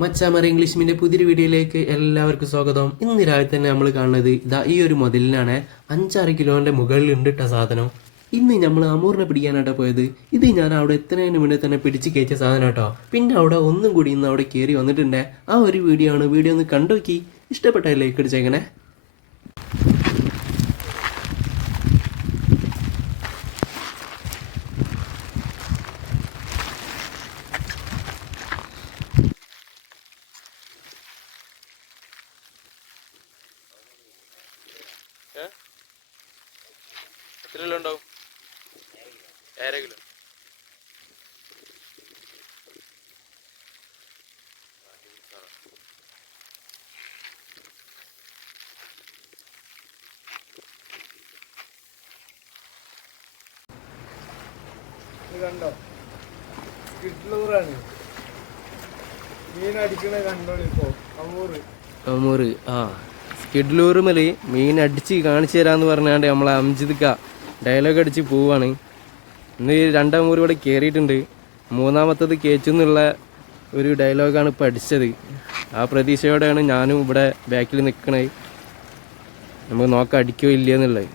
മച്ചാമാരെ English media പുതിയൊരു വീഡിയോയിലേക്ക് എല്ലാവർക്കും സ്വാഗതം. ഇന്ന് രാവിലെ തന്നെ നമ്മൾ കാണുന്നത് ഇതാ ഈ ഒരു മുതലിനാണ്. 5-6 കിലോൻ്റെ മുകളിൽ ഉണ്ടിട്ട സാധനം. ഇന്ന് നമ്മൾ അമൂറിനെ പിടിക്കാനായിട്ടോ പോയത്. ഇത് ഞാൻ അവിടെ എത്തുന്നതിന് മുന്നേ തന്നെ പിടിച്ച് കയറ്റിയ സാധനം കേട്ടോ. പിന്നെ അവിടെ ഒന്നും കൂടി ഇന്ന് അവിടെ കയറി വന്നിട്ടുണ്ട്. ആ ഒരു വീഡിയോ ആണ്. വീഡിയോ ഒന്ന് കണ്ടുനോക്കി ഇഷ്ടപ്പെട്ട ലൈക്ക് അടിച്ചേക്കണേ. എത്ര കിലോ ഉണ്ടാവും? 1.5 കിലോ. കണ്ടോ, സ്കിഡ്ലൂറാണ് മീൻ അടിക്കണ. കണ്ടോളിപ്പോ അമൂറ് സ്കിഡ്ലൂറുമല് മീൻ അടിച്ച് കാണിച്ചു തരാമെന്ന് പറഞ്ഞാണ്ട് നമ്മളെ അംജിദ്ക്ക ഡയലോഗ് അടിച്ച് പോവാണ്. ഇന്ന് 2 അമൂറ് ഇവിടെ കയറിയിട്ടുണ്ട്. 3ാമത്തത് കേച്ചെന്നുള്ള ഒരു ഡയലോഗാണ് ഇപ്പോൾ അടിച്ചത്. ആ പ്രതീക്ഷയോടെയാണ് ഞാനും ഇവിടെ ബാക്കിൽ നിൽക്കണത്. നമുക്ക് നോക്കാം അടിക്കോ ഇല്ലയെന്നുള്ളത്.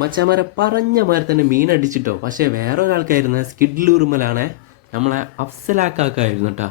മച്ചാമാരെ പറഞ്ഞ മാതിരി തന്നെ മീൻ അടിച്ചിട്ടോ. പക്ഷേ വേറെ ഒരാൾക്കായിരുന്നു സ്കിഡ്ലൂറുമലാണ്. നമ്മളെ അഫ്സലാക്കായിരുന്നു കേട്ടോ.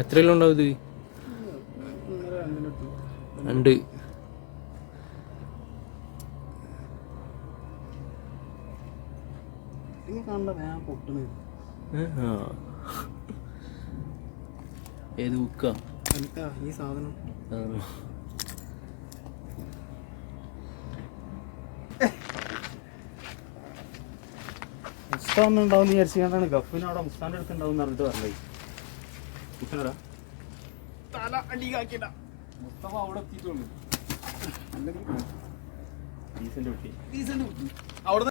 എത്ര കിലോ ഉണ്ടാവും ഇത്? 2. ഏത് ബുക്കാ ഈ സാധനം? മുസ്താൻ ഉണ്ടാവും വിചാരിച്ചാണ്. ഗഫിന് അവിടെ മുസ്താന്റെ അടുത്ത് ഉണ്ടാവും പറഞ്ഞിട്ട് പറഞ്ഞേ. മുസ്താനടാ തല അടിയാക്കിട. മുസ്തഫ അവിടെ എത്തിയിട്ടുള്ളൂ. ഡീസന്റ് കുട്ടി അവിടെ